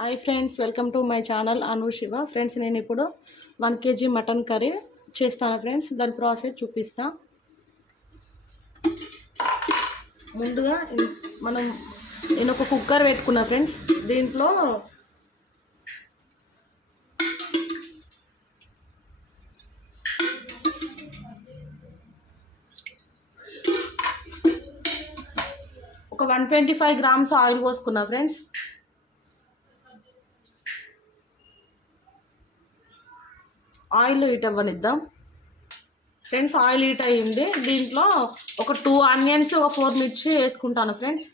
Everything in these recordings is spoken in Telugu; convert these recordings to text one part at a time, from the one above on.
Hi friends welcome to my channel Anu Siva friends నేను ఇప్పుడు వన్ కేజీ మటన్ కర్రీ చేస్తాను ఫ్రెండ్స్ దాని ప్రాసెస్ చూపిస్తా. ముందుగా మనం నేను ఒక కుక్కర్ పెట్టుకున్నా ఫ్రెండ్స్ దీంట్లో ఒక one twenty five grams oil పోసుకున్నా friends oil heat అవ్వనిద్దాం. ఫ్రెండ్స్ ఆయిల్ హీట్ అయ్యింది. దీంట్లో ఒక టూ ఆనియన్స్ ఒక ఫోర్ మిర్చి వేసుకుంటాను ఫ్రెండ్స్.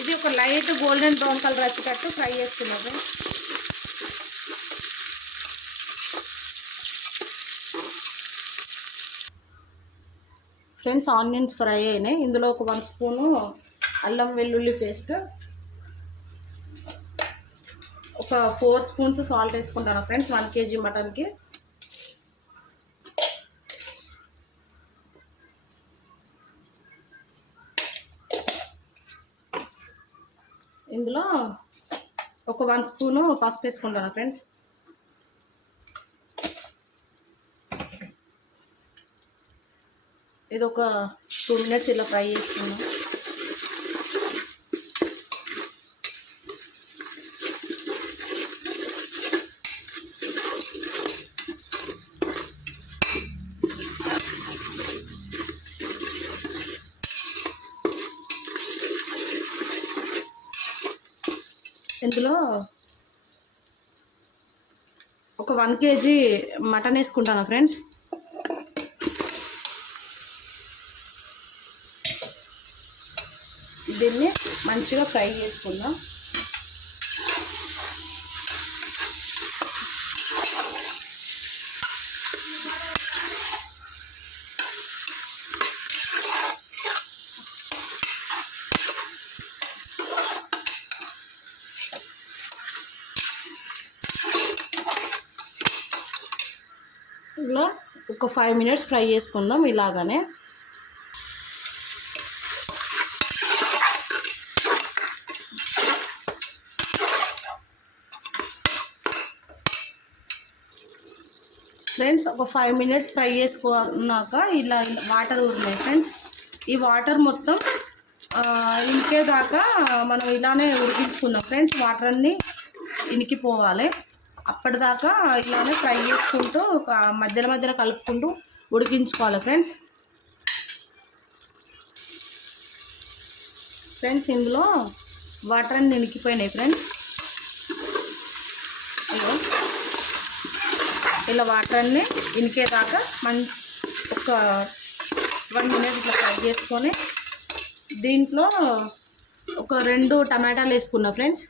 ఇది ఒక లైట్ గోల్డెన్ బ్రౌన్ కలర్ వచ్చేటట్టు ఫ్రై చేసుకున్నాం ఫ్రెండ్స్. ఫ్రెండ్స్ ఆనియన్స్ ఫ్రై అయినాయి. ఇందులో ఒక వన్ స్పూను అల్లం వెల్లుల్లి పేస్ట్ ఒక ఫోర్ స్పూన్స్ సాల్ట్ వేసుకుంటాను ఫ్రెండ్స్ వన్ కేజీ మటన్కి ఇందులో ఒక వన్ స్పూను పసుపు వేసుకుంటాను ఫ్రెండ్స్ ఇది ఒక టూ మినిట్స్ ఇలా ఫ్రై చేసుకున్నాం ఇందులో ఒక వన్ కేజీ మటన్ వేసుకుంటాను ఫ్రెండ్స్. దీన్ని మంచిగా ఫ్రై చేసుకుందాం. ఇలా ఒక ఫైవ్ మినిట్స్ ఫ్రై చేసుకుందాం ఇలాగనే. ఫ్రెండ్స్ ఒక ఫైవ్ మినిట్స్ ఫ్రై చేసుకున్నాక ఇలా వాటర్ ఊరినాయి ఫ్రెండ్స్ ఈ వాటర్ మొత్తం ఇంకేదాకా మనం ఇలానే ఉడికించుకుందాం. ఫ్రెండ్స్ వాటర్ అన్నీ ఇనికిపోవాలి. అప్పటిదాకా ఇలానే ఫ్రై చేసుకుంటూ ఒక మధ్యలో మధ్యలో కలుపుకుంటూ ఉడికించుకోవాలి ఫ్రెండ్స్. ఫ్రెండ్స్ ఇందులో వాటర్ అన్ని ఇనికిపోయినాయి ఫ్రెండ్స్. హలో ఇలా వాటర్ అన్నీ ఇనికేదాకా మన్ ఒక వన్ మినిట్ ఇట్లా ఫ్రై చేసుకొని దీంట్లో ఒక రెండు టమాటాలు వేసుకున్నా ఫ్రెండ్స్.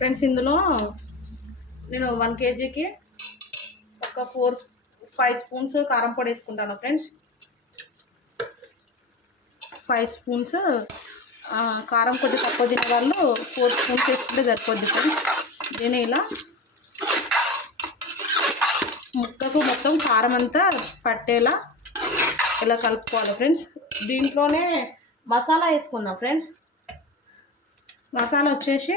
ఫ్రెండ్స్ ఇందులో నేను వన్ కేజీకి ఒక ఫోర్ ఫైవ్ స్పూన్స్ కారం పొడి వేసుకుంటాను ఫ్రెండ్స్. ఫైవ్ స్పూన్స్ కారం కొద్దిగా తక్కువ తినే వాళ్ళు ఫోర్ స్పూన్స్ వేసుకుంటే సరిపోద్ది ఫ్రెండ్స్. దీన్ని ఇలా ముక్కకు మొత్తం కారం అంతా పట్టేలా ఇలా కలుపుకోవాలి ఫ్రెండ్స్. దీంట్లోనే మసాలా వేసుకుందాం ఫ్రెండ్స్. మసాలా వచ్చేసి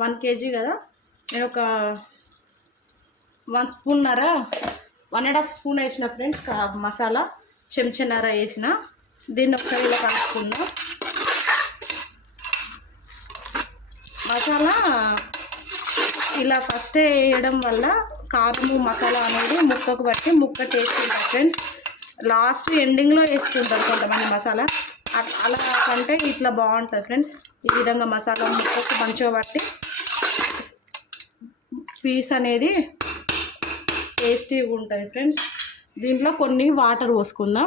వన్ కేజీ కదా. నేను ఒక వన్ స్పూన్నర వన్ అండ్ హాఫ్ స్పూన్ వేసిన ఫ్రెండ్స్ మసాలా చెంచన్నర వేసిన. దీన్ని ఒకసారి ఇలా కలుపుకుందాం. మసాలా ఇలా ఫస్టే వేయడం వల్ల కారము మసాలా అనేది ముక్కకు బట్టి ముక్క టేస్ట్ ఉంటుంది ఫ్రెండ్స్. లాస్ట్ ఎండింగ్లో వేసుకుంటారు కొంతమంది మసాలా. అలా కంటే ఇట్లా బాగుంటుంది ఫ్రెండ్స్. ఈ విధంగా మసాలా ముక్కకు మంచిగా బట్టి పీస్ అనేది టేస్టీగా ఉంటుంది ఫ్రెండ్స్. దీంట్లో కొన్ని వాటర్ పోసుకుందాం.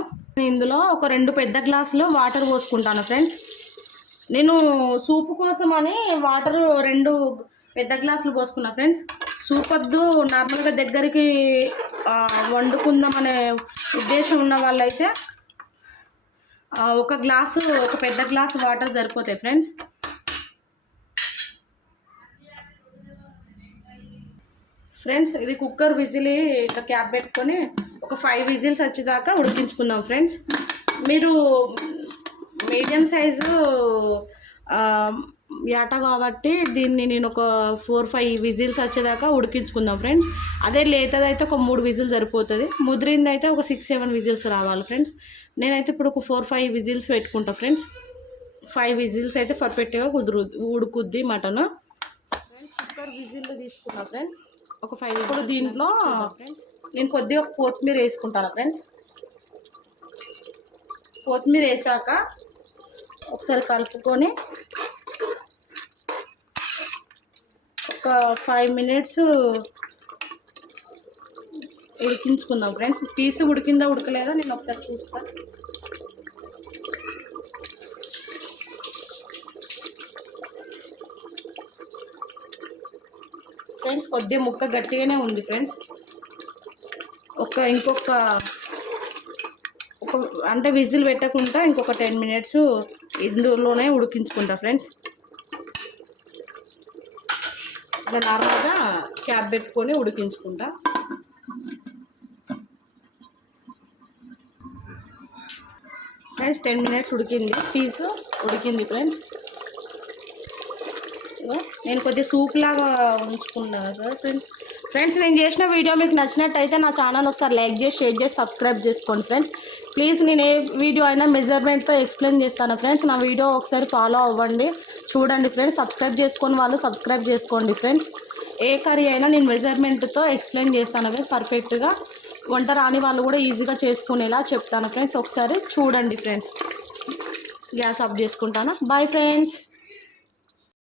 ఇందులో ఒక రెండు పెద్ద గ్లాసులు వాటర్ పోసుకుంటాను ఫ్రెండ్స్. నేను సూపు కోసం అని వాటర్ రెండు పెద్ద గ్లాసులు పోసుకున్నా ఫ్రెండ్స్. సూప్ వద్దు నార్మల్గా దగ్గరికి వండుకుందాం అనే ఉద్దేశం ఉన్న వాళ్ళైతే ఒక గ్లాసు ఒక పెద్ద గ్లాసు వాటర్ సరిపోతాయి ఫ్రెండ్స్. ఫ్రెండ్స్ ఇది కుక్కర్ విజిల్ ఇట్లా క్యాప్ పెట్టుకొని ఒక ఫైవ్ విజిల్స్ వచ్చేదాకా ఉడికించుకుందాం ఫ్రెండ్స్. మీరు మీడియం సైజు యాట కాబట్టి దీన్ని నేను ఒక ఫోర్ ఫైవ్ విజిల్స్ వచ్చేదాకా ఉడికించుకుందాం ఫ్రెండ్స్. అదే లేతదైతే ఒక మూడు విజిల్ సరిపోతుంది. ముదిరింది అయితే ఒక సిక్స్ సెవెన్ విజిల్స్ రావాలి ఫ్రెండ్స్. నేనైతే ఇప్పుడు ఒక ఫోర్ ఫైవ్ విజిల్స్ పెట్టుకుంటా ఫ్రెండ్స్. ఫైవ్ విజిల్స్ అయితే పర్ఫెక్ట్గా కుదురు ఉడుకుద్ది మటన్. ఫ్రెండ్స్ కుక్కర్ విజిల్ తీసుకున్నా ఫ్రెండ్స్. ఒక ఫైవ్ ఇప్పుడు దీంట్లో నేను కొద్దిగా కొత్తిమీర వేసుకుంటాను ఫ్రెండ్స్ కొత్తిమీర వేసాక ఒకసారి కలుపుకొని ఒక ఫైవ్ మినిట్స్ ఉడికించుకుందాం ఫ్రెండ్స్ పీస్ ఉడికిందా ఉడకలేదా నేను ఒకసారి చూస్తాను ఫ్రెండ్స్ కొద్దిగా ముక్క గట్టిగానే ఉంది ఫ్రెండ్స్. ఒక ఇంకొక ఒక అంటే విజిల్ పెట్టకుండా ఇంకొక టెన్ మినిట్స్ ఇందులోనే ఉడికించుకుంటా ఫ్రెండ్స్. దాని నార్మల్గా క్యాప్ పెట్టుకొని ఉడికించుకుంటా. ఫ్రెండ్స్ టెన్ మినిట్స్ ఉడికింది పీసు ఉడికింది ఫ్రెండ్స్. నేను కొద్దిగా సూప్ లాగా ఉంచుకున్నాను కదా ఫ్రెండ్స్ ఫ్రెండ్స్ నేను చేసిన వీడియో మీకు నచ్చినట్టయితే నా ఛానల్ ఒకసారి లైక్ చేసి షేర్ చేసి సబ్స్క్రైబ్ చేసుకోండి ఫ్రెండ్స్ ప్లీజ్ నేను ఏ వీడియో అయినా మెజర్మెంట్తో ఎక్స్ప్లెయిన్ చేస్తాను ఫ్రెండ్స్ నా వీడియో ఒకసారి ఫాలో అవ్వండి. చూడండి ఫ్రెండ్స్ సబ్స్క్రైబ్ చేసుకొని వాళ్ళు సబ్స్క్రైబ్ చేసుకోండి ఫ్రెండ్స్ ఏ కర్రీ అయినా నేను మెజర్మెంట్తో ఎక్స్ప్లెయిన్ చేస్తాను ఫ్రెండ్స్ పర్ఫెక్ట్గా వంట రాని వాళ్ళు కూడా ఈజీగా చేసుకునేలా చెప్తాను ఫ్రెండ్స్ ఒకసారి చూడండి ఫ్రెండ్స్ గ్యాస్ ఆఫ్ చేసుకుంటాను? Bye friends